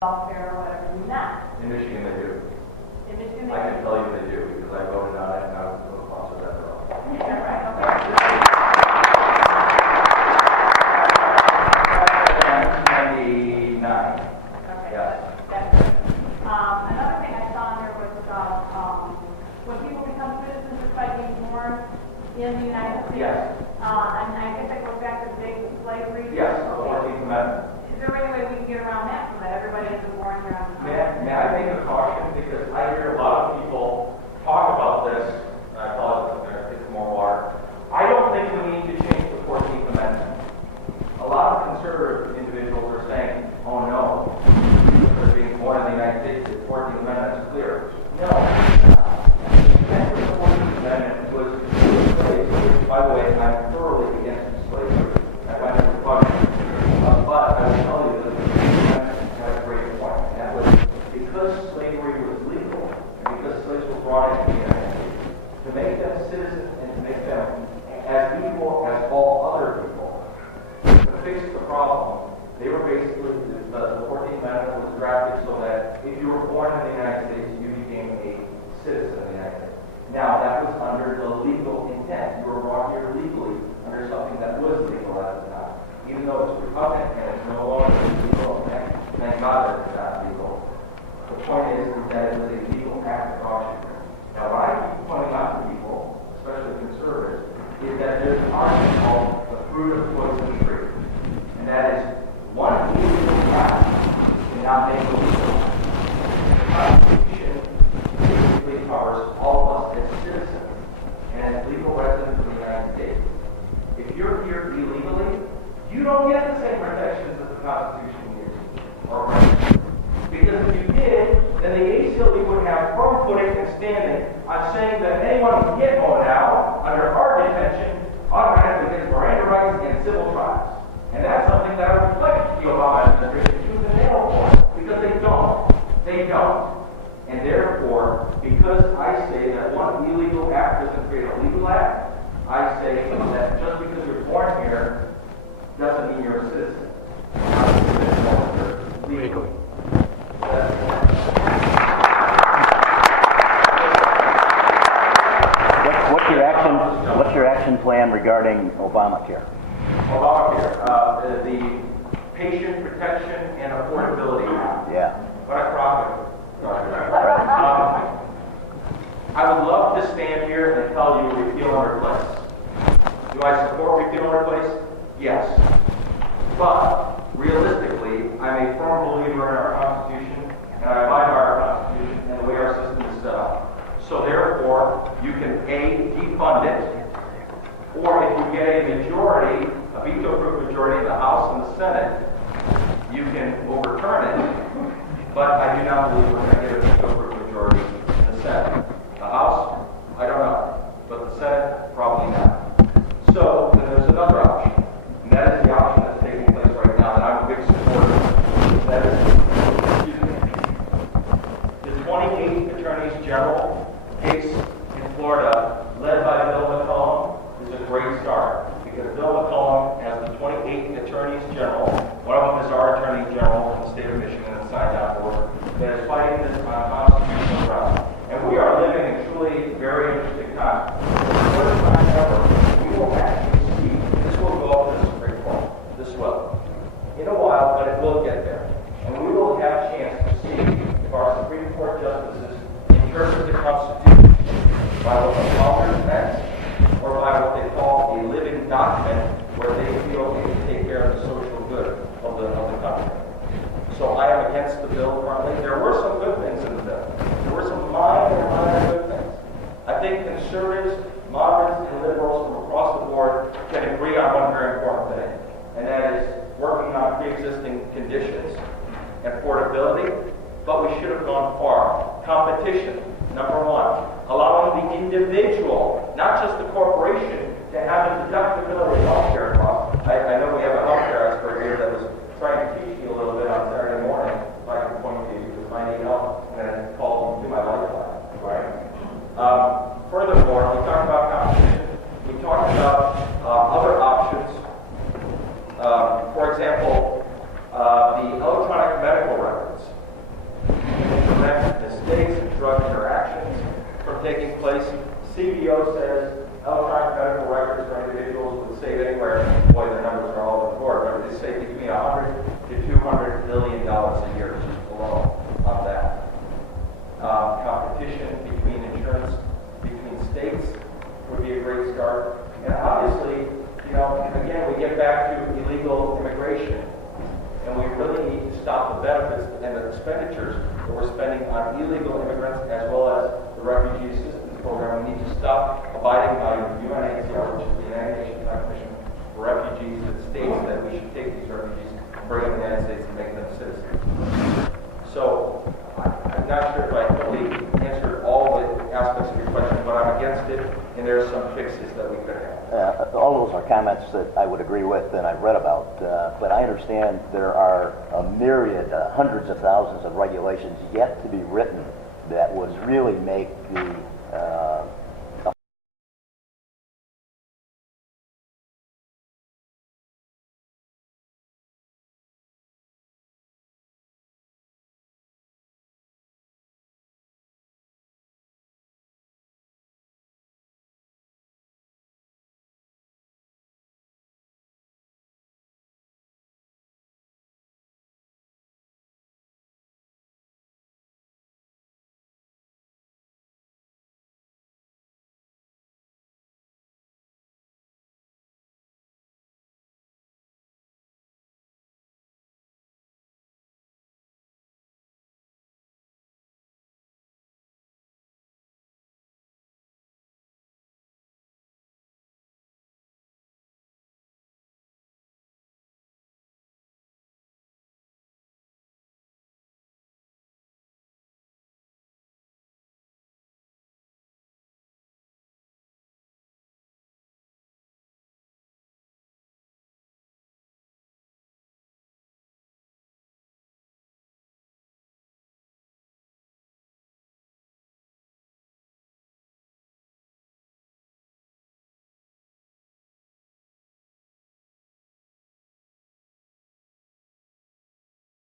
welfare or whatever, do not. In Michigan, they do. In Michigan, I can tell you they do because I voted on it and I was a sponsor of that bill. Yeah, right, okay. 1999. Okay, Yes. that's good. Another thing I saw in here was when people become citizens just by being born in the United States. Yes. And I guess that goes back to the days of slavery. Yes, the Okay. 14th Amendment. Is there any way we can get around that so that everybody is born here on the May I make a caution? Because I hear a lot of people talk about this. I apologize, I'm going to get some more water. I don't think we need to change the 14th Amendment. A lot of conservative individuals are saying, oh no, because being born in the United States, the 14th Amendment is clear. No, it's not. The 14th Amendment was slaves, which, by the way, I'm thoroughly against slavery. I find it repugnant. But I will tell you that the 14th Amendment had a great point, and that was because slavery was legal, and because slaves were brought into the United States, to make them citizens and to make them as equal as all other people, to fix the problem, they were basically, the 14th Amendment was drafted so that if you were born in the United States, you became a citizen of the United States. Now, that was under the legal intent. You were brought here legally under something that was legal at the time. Even though it's repugnant and it's no longer legal, thank God that it's not legal. The point is that it was a legal act of Washington. Now, what I keep pointing out to people, especially conservatives, is that there's an argument called the fruit of poison tree. And that is one illegal act cannot make a legal act. The Constitution basically covers all of us as citizens and as legal residents of the United States. If you're here illegally, you don't get the same protections that the Constitution gives. Or right. Because if you did, then the ACLU would have firm footing and standing on saying that anyone can get home now under our detention automatically gets Miranda rights and civil trials. And that's something that I would like the Obama administration to use the nail for, because they don't. They don't. And therefore, because I say that one illegal act doesn't create a legal act, I say that just because you're born here doesn't mean you're a citizen. Legally. What's your action plan regarding Obamacare? Obamacare, the Patient Protection and Affordability Act. Yeah. What a profit. I would love to stand here and tell you repeal and replace. Do I support repeal and replace? Yes. But realistically, I'm a firm believer in our Constitution, and I abide by our Constitution and the way our system is set up. So therefore, you can A, defund it, or if you get a majority, a veto-proof majority in the House and the Senate, you can overturn it. But I do not believe we're going to get a veto-proof majority in the Senate. The House, I don't know. But the Senate, probably not. So then there's another option. And that is the option that's taking place right now that I'm a big supporter of. That is, the 28th Attorneys General case in Florida, led by Bill McCollum, is a great start. Because Bill McCollum has the 28th Attorneys General. One of them is our Attorney General in the state of Michigan and signed on board, that is fighting this on constitutional grounds. And we are living in truly very interesting times. For the first time ever, we will actually see, this will go up to the Supreme Court. This will. In a while, but it will get there. And we will have a chance to see if our Supreme Court justices interpret the Constitution by what the founders meant, or by what they call a living document, where they feel they can take care of the social good of the country. So I am against the bill currently. There were some good things in the bill. There were some minor good things. I think conservatives, moderates, and liberals from across the board can agree on one very important thing, and that is working on pre-existing conditions and affordability, but we should have gone far. Competition, number one. Allowing the individual, not just the corporation, to have the deductibility of health care costs. I know we have a health care expert here that was trying to teach me a little bit on Saturday morning, if I can point to you, because I need help, and then called to my lifeline. Right? Furthermore, we talked about competition. We talked about other options. For example, the electronic medical records. and the expenditures that we're spending on illegal immigrants as well as the refugee assistance program. We need to stop abiding by UNHCR, which is the United Nations High Commission for Refugees, that states that we should take these refugees and bring them to the United States and make them citizens. So I'm not sure if I totally answered all the aspects of your question, but I'm against it, and there are some fixes that we could have. All those are comments that I would agree with and I've read about, but I understand there are a myriad, hundreds of thousands of regulations yet to be written that would really make the